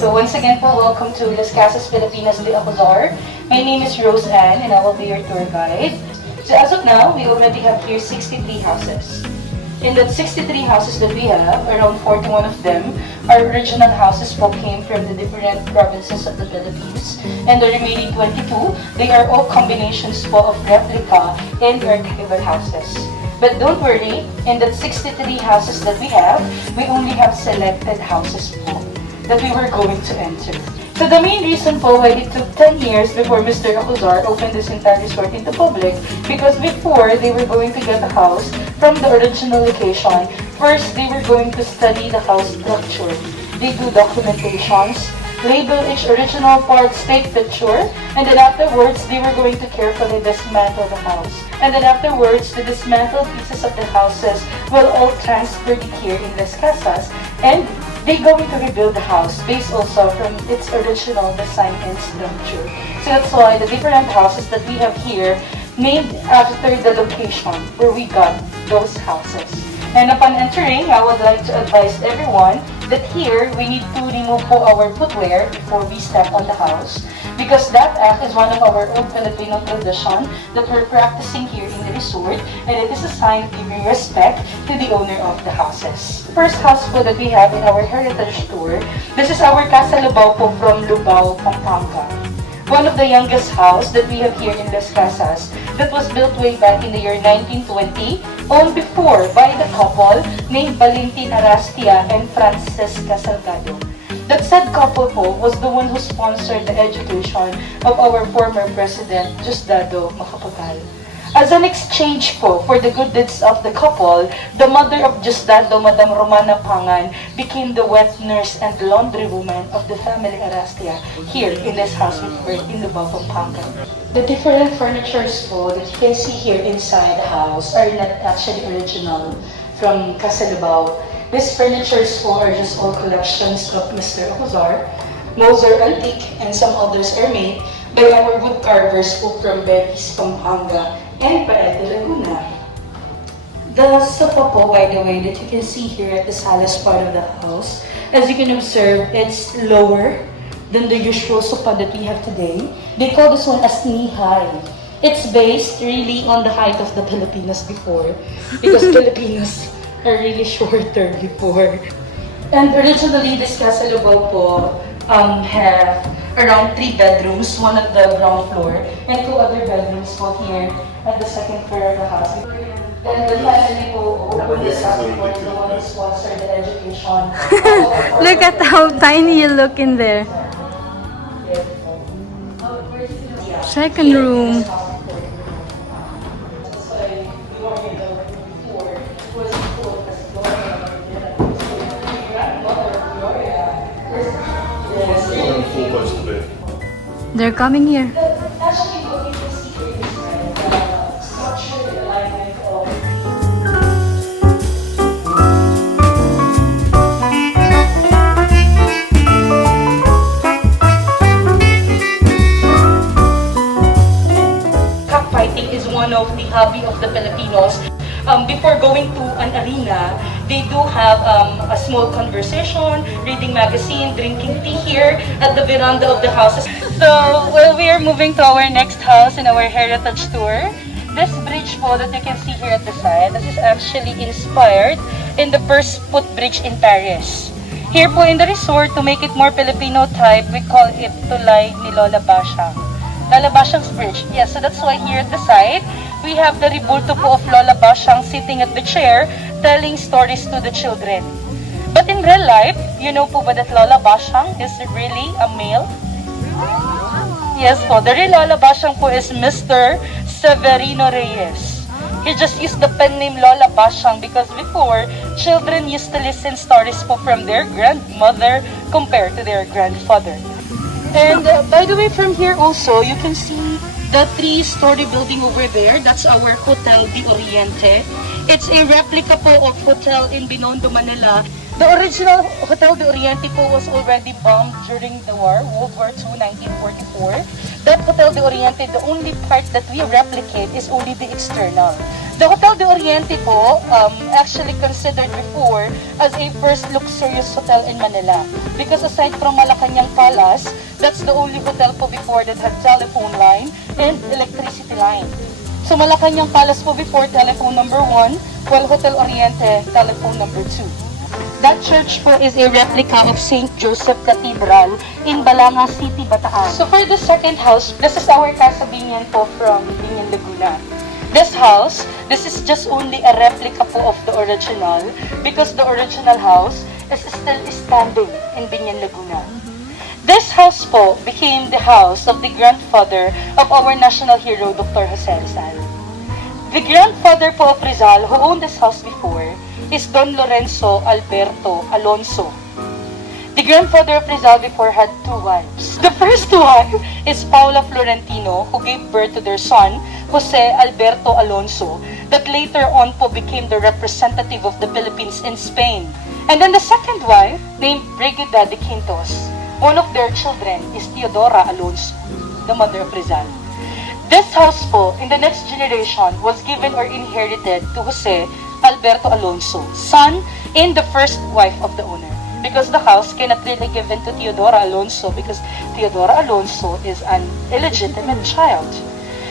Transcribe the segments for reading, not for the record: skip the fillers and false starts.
So once again po, welcome to Las Casas Filipinas De Acuzar. My name is Rose Ann and I will be your tour guide. So as of now, we already have here 63 houses. In that 63 houses that we have, around 41 of them are original houses po came from the different provinces of the Philippines. And the remaining 22, they are all combinations po of replica and archival houses. But don't worry, in that 63 houses that we have, we only have selected houses po that we were going to enter. So the main reason po why it took 10 years before Mr. Acuzar opened this entire resort into public, because before they were going to get a house from the original location, first they were going to study the house structure. They do documentations, label each original part, take picture, and then afterwards they were going to carefully dismantle the house. And then afterwards, the dismantled pieces of the houses will all transferred here in Las Casas, and they're going to rebuild the house based also from its original design and structure. So that's why the different houses that we have here named after the location where we got those houses. And upon entering, I would like to advise everyone that here we need to remove po our footwear before we step on the house, because that act is one of our old Filipino tradition that we're practicing here in the resort, and it is a sign of giving respect to the owner of the houses. First house po that we have in our heritage tour, this is our Casa Lubao po from Lubao, Pampanga. One of the youngest house that we have here in Las Casas that was built way back in the year 1920, owned before by the couple named Valentin Arastia and Francesca Salgado. That said couple po was the one who sponsored the education of our former president, Diosdado Macapagal. As an exchange po for the good deeds of the couple, the mother of Diosdado, Madam Romana Pangan, became the wet nurse and laundry woman of the family Arastia here in this house in Lubao, Pampanga. The different furnitures po that you can see here inside the house are not actually original from Casa Lubao. These furnitures po are just all collections of Mr. Acuzar. Most are antique and some others are made by our wood carvers po from Betis, Pampanga and Paete, Laguna. The sofa po, by the way, that you can see here at the salas part of the house, as you can observe, it's lower than the usual sofa that we have today. They call this one as knee-high. It's based really on the height of the Filipinos before, because Filipinos are really shorter before. And originally, this Casa Lubao po have around 3 bedrooms, one at the ground floor, and 2 other bedrooms po here at the second floor of the house. And the family po opened this house before the one who sponsored the education. Look at how tiny you look in there. Second room. They're coming here. Cockfighting is one of the hobby of the Filipinos. Before going to an arena, they do have a small conversation, reading magazine, drinking tea here at the veranda of the houses. So, well, we are moving to our next house in our heritage tour. This bridge po that you can see here at the side, this is actually inspired in the first footbridge in Paris. Here po in the resort, to make it more Filipino type, we call it Tulay ni Lola Bashang. Lola Bashang's bridge. Yes, so that's why here at the side, we have the rebulto po of Lola Bashang sitting at the chair, telling stories to the children. But in real life, you know po ba that Lola Bashang is really a male? Yes po, the real Lola Bashang po is Mr. Severino Reyes. He just used the pen name Lola Bashang because before, children used to listen stories po from their grandmother compared to their grandfather. And by the way, from here also, you can see the 3-story building over there. That's our Hotel de Oriente. It's a replica po of hotel in Binondo, Manila. The original Hotel de Oriente po was already bombed during the war, World War II, 1944. That Hotel de Oriente, the only part that we replicate is only the external. The Hotel de Oriente po, actually considered before as a first luxurious hotel in Manila. Because aside from Malacanang Palace, that's the only hotel po before that had telephone line and electricity line. So Malacanang Palace po before, telephone number 1, while Hotel Oriente, telephone number 2. That church po is a replica of St. Joseph Cathedral in Balanga City, Bataan. So for the second house, this is our Casa Binyan po from Binyan, Laguna. This house, this is just only a replica po of the original because the original house is still standing in Binyan, Laguna. This house po became the house of the grandfather of our national hero, Dr. Jose Rizal. The grandfather po of Rizal, who owned this house before, is Don Lorenzo Alberto Alonso. The grandfather of Rizal before had 2 wives. The first wife is Paula Florentino, who gave birth to their son, Jose Alberto Alonso, that later on po became the representative of the Philippines in Spain. And then the second wife, named Brigida de Quintos, one of their children is Teodora Alonso, the mother of Rizal. This house po, in the next generation, was given or inherited to Jose Alberto Alonso, son and the first wife of the owner. Because the house cannot really given to Teodora Alonso because Teodora Alonso is an illegitimate child.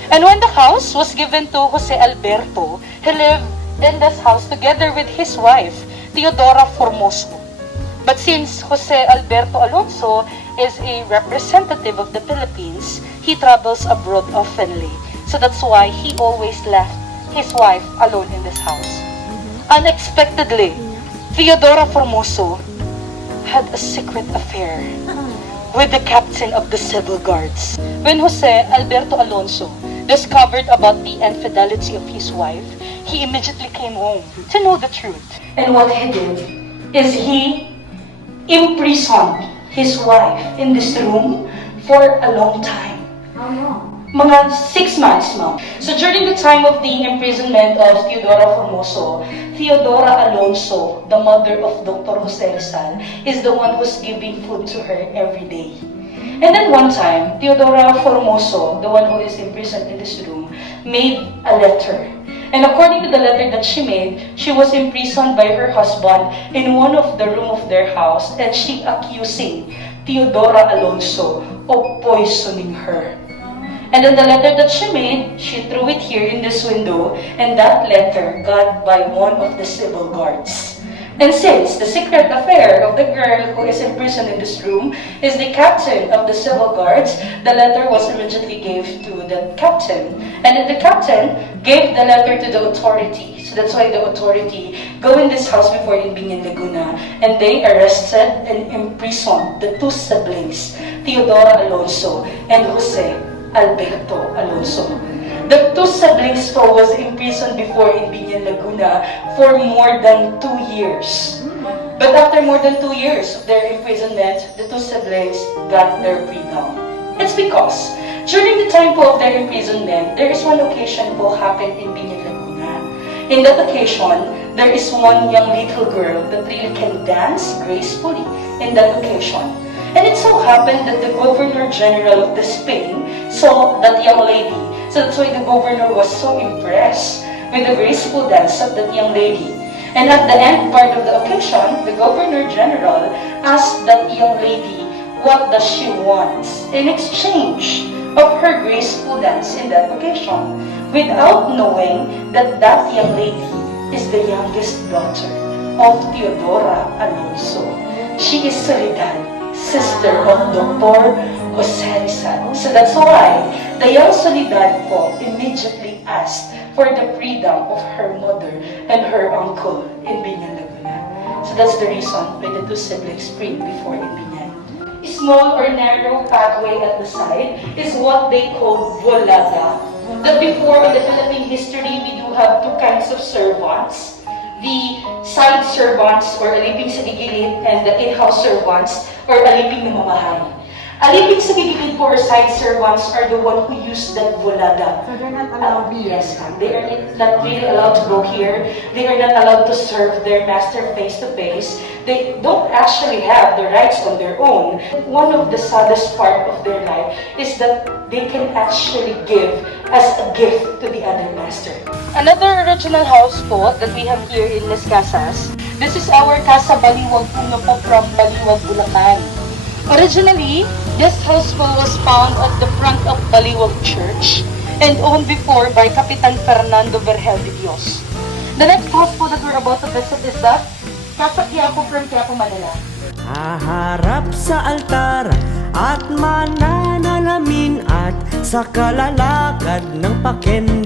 And when the house was given to Jose Alberto, he lived in this house together with his wife, Teodora Formoso. But since Jose Alberto Alonso is a representative of the Philippines, he travels abroad oftenly. So that's why he always left his wife alone in this house. Unexpectedly, Teodora Formoso had a secret affair with the captain of the civil guards. When Jose Alberto Alonso discovered about the infidelity of his wife, he immediately came home to know the truth. And what he did is he imprisoned his wife in this room for a long time. How long? Mga 6 months, ma'am. So during the time of the imprisonment of Teodora Formoso, Teodora Alonso, the mother of Dr. Jose Rizal, is the one who's giving food to her every day. And then one time, Teodora Formoso, the one who is imprisoned in this room, made a letter. And according to the letter that she made, she was imprisoned by her husband in one of the room of their house, and she accusing Teodora Alonso of poisoning her. And then the letter that she made, she threw it here in this window, and that letter got by one of the civil guards. And since the secret affair of the girl who is imprisoned in this room is the captain of the civil guards, the letter was immediately gave to the captain. And then the captain gave the letter to the authority. So that's why the authority go in this house before in Binyan, Laguna, and they arrested and imprisoned the 2 siblings, Teodora Alonso and Jose Alberto Alonso. The 2 siblings po was imprisoned before in Binyan, Laguna for more than 2 years. But after more than 2 years of their imprisonment, the 2 siblings got their freedom. It's because during the time po of their imprisonment, there is one occasion po happened in Binyan, Laguna. In that occasion, there is one young little girl that really can dance gracefully in that occasion. And it so happened that the Governor General of the Spain saw that young lady. So that's why the governor was so impressed with the graceful dance of that young lady. And at the end part of the occasion, the Governor General asked that young lady what does she want in exchange of her graceful dance in that occasion, without knowing that that young lady is the youngest daughter of Teodora Alonso. She is Soledad, sister of Dr. Jose Rizal. So that's why the young Soledad po immediately asked for the freedom of her mother and her uncle in Binyan, Laguna. So that's the reason why the 2 siblings prayed before in Binyan. A small or narrow pathway at the side is what they call volada. That before in the Philippine history, we do have 2 kinds of servants. The side servants or aliping sa gigilid and the in-house servants or aliping namamahay. Alipin sa gigilid po or side servants are the one who use that volada. So they're not allowed here? Yes, ma'am. They are not really allowed to go here. They are not allowed to serve their master face to face. They don't actually have the rights on their own. One of the saddest part of their life is that they can actually give as a gift to the other master. Another original house po that we have here in Las Casas, this is our Casa Baliuag po from Baliuag, Bulacan. Originally, this house po was found at the front of Baliuag Church and owned before by Kapitan Fernando Vergel de Dios. The next house po that we're about to visit is the Casa Quiapo from Quiapo, Manila. Haharap sa altar at mananalamin at sa kalalakad ng paken